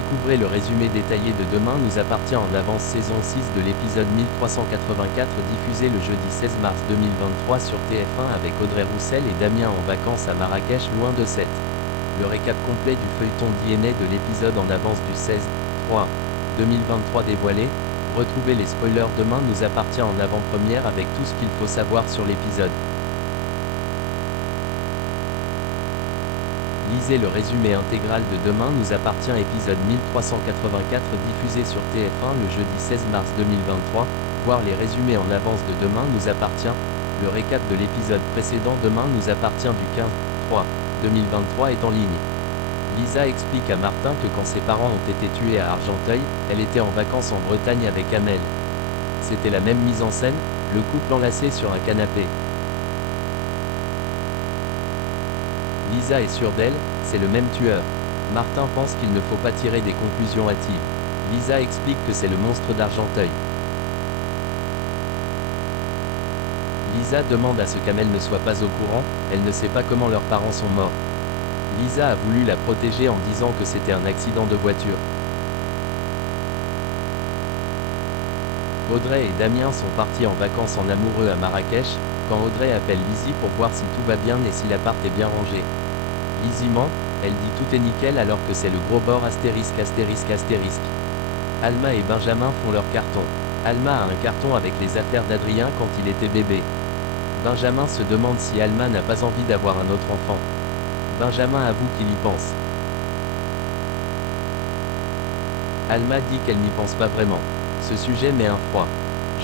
Découvrez le résumé détaillé de Demain nous appartient en avance saison 6 de l'épisode 1384 diffusé le jeudi 16 mars 2023 sur TF1 avec Audrey Roussel et Damien en vacances à Marrakech loin de 7. Le récap complet du feuilleton DNA de l'épisode en avance du 16/3/2023 dévoilé. Retrouvez les spoilers Demain nous appartient en avant-première avec tout ce qu'il faut savoir sur l'épisode. Lisez le résumé intégral de Demain nous appartient épisode 1384 diffusé sur TF1 le jeudi 16 mars 2023, voir les résumés en avance de Demain nous appartient, le récap de l'épisode précédent Demain nous appartient du 15/3/2023 est en ligne. Lisa explique à Martin que quand ses parents ont été tués à Argenteuil, elle était en vacances en Bretagne avec Amel. C'était la même mise en scène, le couple enlacé sur un canapé. Lisa est sûre d'elle, c'est le même tueur. Martin pense qu'il ne faut pas tirer des conclusions hâtives. Lisa explique que c'est le monstre d'Argenteuil. Lisa demande à ce qu'Amel ne soit pas au courant, elle ne sait pas comment leurs parents sont morts. Lisa a voulu la protéger en disant que c'était un accident de voiture. Audrey et Damien sont partis en vacances en amoureux à Marrakech, quand Audrey appelle Lizzie pour voir si tout va bien et si l'appart est bien rangé. Lizzie ment, elle dit tout est nickel alors que c'est le gros bord astérisque. Alma et Benjamin font leur carton. Alma a un carton avec les affaires d'Adrien quand il était bébé. Benjamin se demande si Alma n'a pas envie d'avoir un autre enfant. Benjamin avoue qu'il y pense. Alma dit qu'elle n'y pense pas vraiment. Ce sujet met un froid.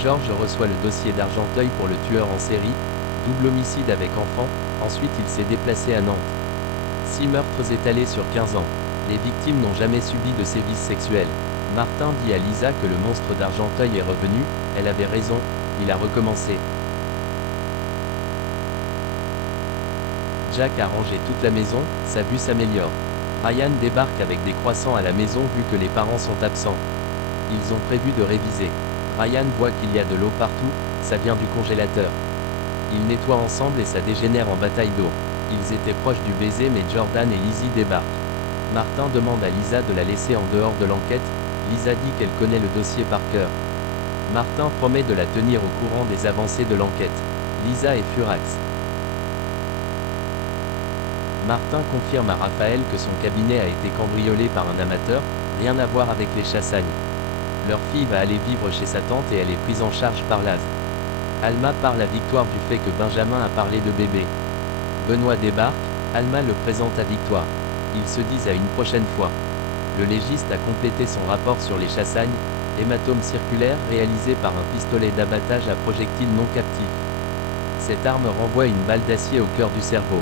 Georges reçoit le dossier d'Argenteuil pour le tueur en série, double homicide avec enfant, ensuite il s'est déplacé à Nantes. 6 meurtres étalés sur 15 ans. Les victimes n'ont jamais subi de sévices sexuels. Martin dit à Lisa que le monstre d'Argenteuil est revenu, elle avait raison, il a recommencé. Jack a rangé toute la maison, sa vue s'améliore. Ryan débarque avec des croissants à la maison vu que les parents sont absents. Ils ont prévu de réviser. Ryan voit qu'il y a de l'eau partout, ça vient du congélateur. Ils nettoient ensemble et ça dégénère en bataille d'eau. Ils étaient proches du baiser mais Jordan et Lizzie débarquent. Martin demande à Lisa de la laisser en dehors de l'enquête, Lisa dit qu'elle connaît le dossier par cœur. Martin promet de la tenir au courant des avancées de l'enquête. Lisa est furax. Martin confirme à Raphaël que son cabinet a été cambriolé par un amateur, rien à voir avec les Chassagnes. Leur fille va aller vivre chez sa tante et elle est prise en charge par Laz. Alma parle à Victoire du fait que Benjamin a parlé de bébé. Benoît débarque, Alma le présente à Victoire. Ils se disent à une prochaine fois. Le légiste a complété son rapport sur les Chassagnes, hématome circulaire réalisé par un pistolet d'abattage à projectile non captif. Cette arme renvoie une balle d'acier au cœur du cerveau.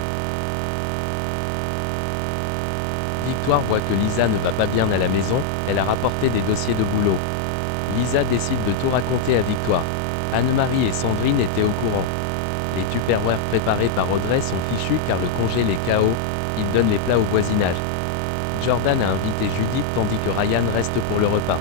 Victoire voit que Lisa ne va pas bien à la maison, elle a rapporté des dossiers de boulot. Lisa décide de tout raconter à Victoire. Anne-Marie et Sandrine étaient au courant. Les tupperwares préparés par Audrey sont fichus car le congél est KO, il donne les plats au voisinage. Jordan a invité Judith tandis que Ryan reste pour le repas.